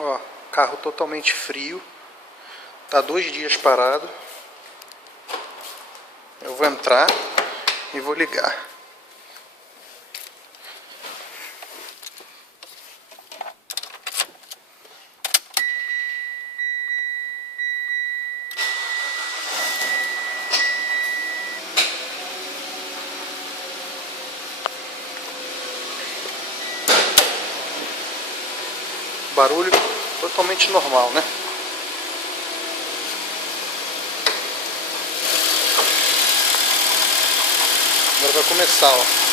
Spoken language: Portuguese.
Ó, carro totalmente frio. Tá 2 dias parado. Eu vou entrar e vou ligar. Barulho totalmente normal, né? Agora vai começar, ó.